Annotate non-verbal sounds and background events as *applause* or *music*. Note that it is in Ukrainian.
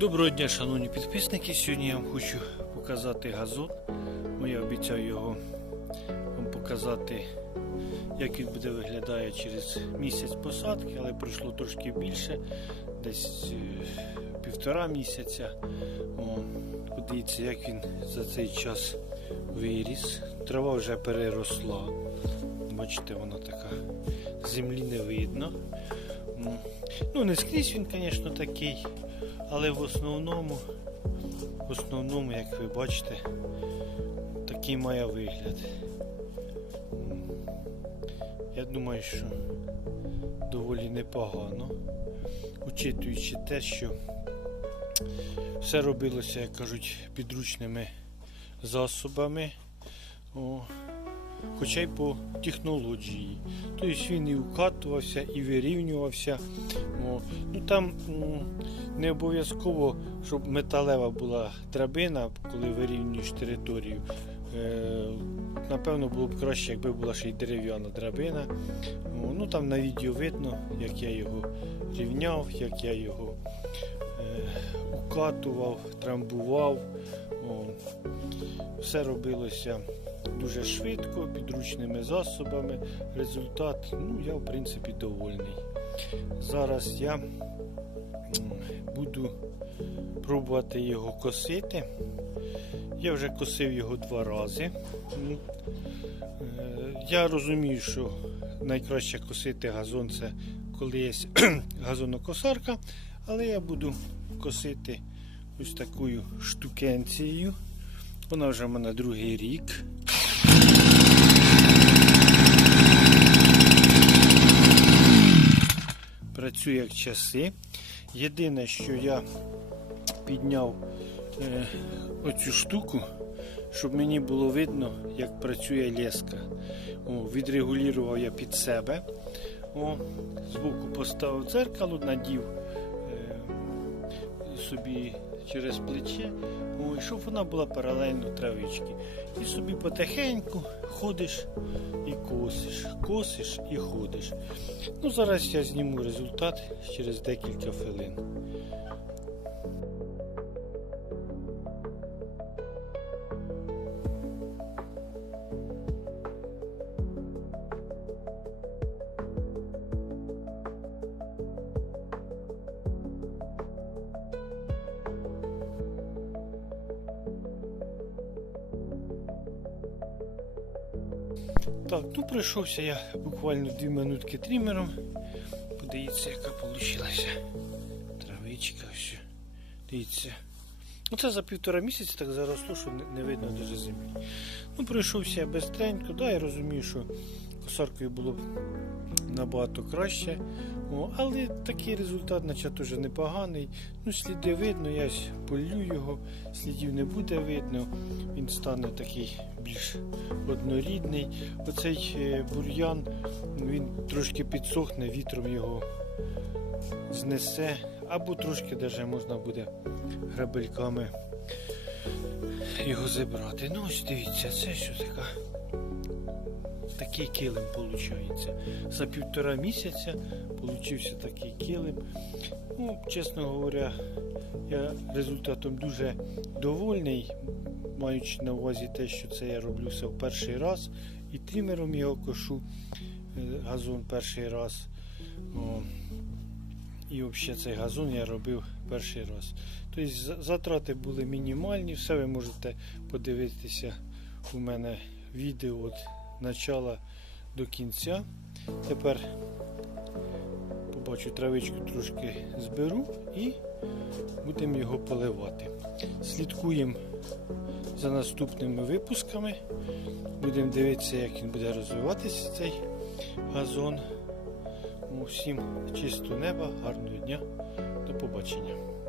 Доброго дня, шановні підписники. Сьогодні я вам хочу показати газон. Я обіцяв його вам показати, як він буде виглядає через місяць посадки, але пройшло трошки більше, десь е, півтора місяця. Подивіться, як він за цей час виріс. Трава вже переросла. Бачите, вона така землі не видно. Ну, не скрізь він, звісно, такий. Але в основному, в основному, як ви бачите, такий має вигляд. Я думаю, що доволі непогано, учитуючи те, що все робилося, як кажуть, підручними засобами, о, хоча й по технології. Тобто він і укатувався, і вирівнювався. Ну там не обов'язково, щоб металева була драбина, коли вирівнюєш територію. Е, напевно, було б краще, якби була ще й дерев'яна драбина. Ну там на відео видно, як я його рівняв, як я його е, укатував, трамбував. Все робилося дуже швидко, підручними засобами. Результат, ну, я в принципі довольний. Зараз я буду пробувати його косити. Я вже косив його два рази. Е, Я розумію, що найкраще косити газон це коли є *clears throat* газонокосарка, але я буду косити ось такою штукенцією. Вона вже в мене другий рік. Працює як часи. Єдине, що я підняв е, оцю штуку, щоб мені було видно, як працює леска. О, відрегулював я під себе. О, збоку поставив дзеркало, надів е, собі через плече, о, щоб вона була паралельно травички. І собі потихеньку ходиш і косиш, косиш і ходиш. Ну, зараз я зніму результат через декілька хвилин. Так, ну пройшовся я буквально 2 минутки тримером. Подивіться, яка вийшла травичка. Все. Дивіться. Ну це за півтора місяця так заросло, що не, видно дуже землі. Ну, пройшовся я безстренько, да, я розумію, що косаркою було б набагато краще. О, але такий результат наче вже непоганий. Ну, сліди видно, я полю його, слідів не буде видно. Він стане такий більш однорідний. Оцей е, бур'ян він трошки підсохне, вітром його знесе, або трошки даже можна буде грабельками його зібрати. Ну ось дивіться, це що така. Такий килим виходить. За півтора місяця получився такий килим. Ну, чесно говоря, я результатом дуже довольний, маючи на увазі те, що це я роблю все в перший раз. І трімером його кошу е, газон перший раз. О. І взагалі цей газон я робив перший раз. Тобто затрати були мінімальні, все ви можете подивитися у мене відео від начала до кінця. Тепер побачу травичку трошки зберу і будемо його поливати. Слідкуємо за наступними випусками. Будемо дивитися, як він буде розвиватися цей газон. Всім чистого неба, гарного дня. До побачення.